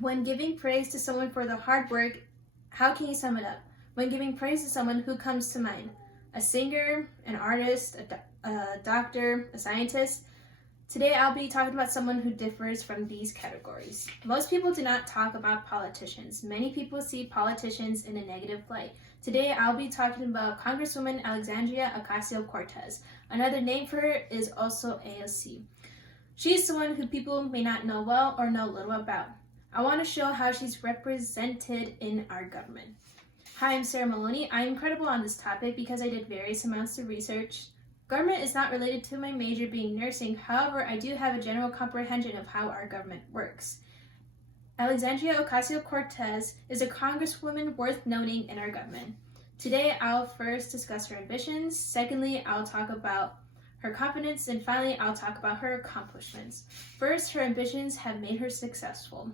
When giving praise to someone for their hard work, how can you sum it up? When giving praise to someone, who comes to mind? A singer, an artist, a doctor, a scientist? Today I'll be talking about someone who differs from these categories. Most people do not talk about politicians. Many people see politicians in a negative light. Today I'll be talking about Congresswoman Alexandria Ocasio-Cortez. Another name for her is also AOC. She is someone who people may not know well or know little about. I want to show how she's represented in our government. Hi, I'm Sarah Maloney. I'm incredible on this topic because I did various amounts of research. Government is not related to my major being nursing, however, I do have a general comprehension of how our government works. Alexandria Ocasio-Cortez is a congresswoman worth noting in our government. Today, I'll first discuss her ambitions. Secondly, I'll talk about her competence, and finally, I'll talk about her accomplishments. First, her ambitions have made her successful.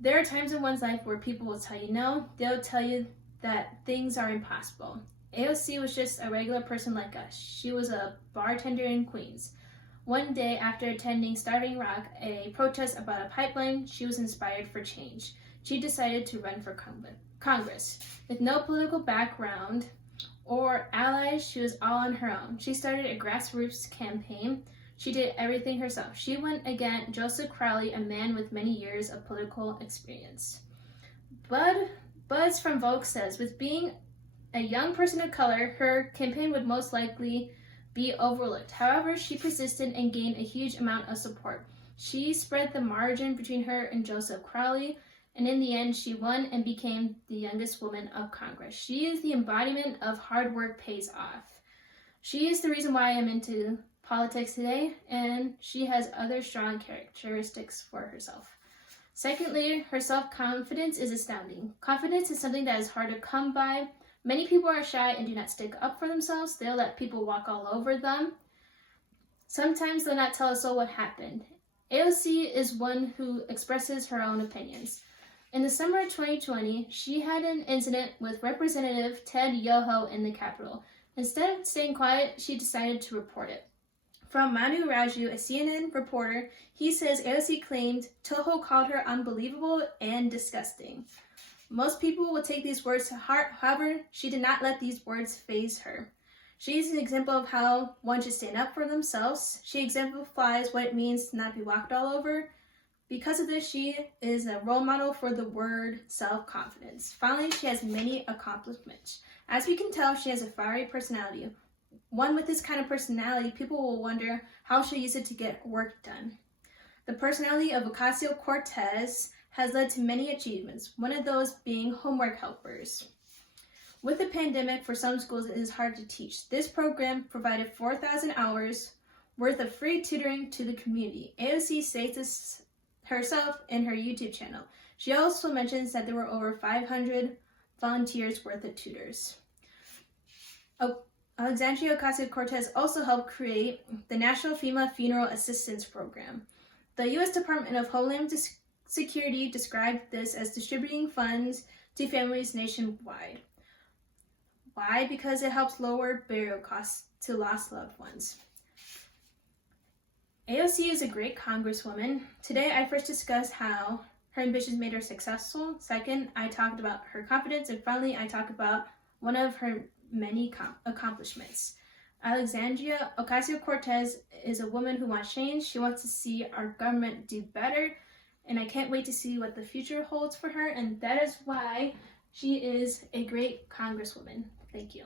There are times in one's life where people will tell you no, they'll tell you that things are impossible. AOC was just a regular person like us. She was a bartender in Queens. One day, after attending Starving Rock, a protest about a pipeline, she was inspired for change. She decided to run for Congress. With no political background or allies, she was all on her own. She started a grassroots campaign. She did everything herself. She went against Joseph Crowley, a man with many years of political experience. Buzz from Vogue says, with being a young person of color, her campaign would most likely be overlooked. However, she persisted and gained a huge amount of support. She spread the margin between her and Joseph Crowley, and in the end, she won and became the youngest woman of Congress. She is the embodiment of hard work pays off. She is the reason why I'm into politics today, and she has other strong characteristics for herself. Secondly, her self-confidence is astounding. Confidence is something that is hard to come by. Many people are shy and do not stick up for themselves. They'll let people walk all over them. Sometimes they'll not tell us all what happened. AOC is one who expresses her own opinions. In the summer of 2020, she had an incident with Representative Ted Yoho in the Capitol. Instead of staying quiet, she decided to report it. From Manu Raju, a CNN reporter, he says AOC claimed Toho called her unbelievable and disgusting. Most people will take these words to heart, however, she did not let these words faze her. She is an example of how one should stand up for themselves. She exemplifies what it means to not be walked all over. Because of this, she is a role model for the word self-confidence. Finally, she has many accomplishments. As we can tell, she has a fiery personality. One with this kind of personality, people will wonder how she'll use it to get work done. The personality of Ocasio-Cortez has led to many achievements, one of those being homework helpers. With the pandemic, for some schools, it is hard to teach. This program provided 4,000 hours worth of free tutoring to the community. AOC states this herself in her YouTube channel. She also mentions that there were over 500 volunteers worth of tutors. Alexandria Ocasio-Cortez also helped create the National FEMA Funeral Assistance Program. The U.S. Department of Homeland Security described this as distributing funds to families nationwide. Why? Because it helps lower burial costs to lost loved ones. AOC is a great congresswoman. Today, I first discussed how her ambitions made her successful. Second, I talked about her confidence. And finally, I talked about one of her many accomplishments. Alexandria Ocasio-Cortez is a woman who wants change. She wants to see our government do better. And I can't wait to see what the future holds for her. And that is why she is a great congresswoman. Thank you.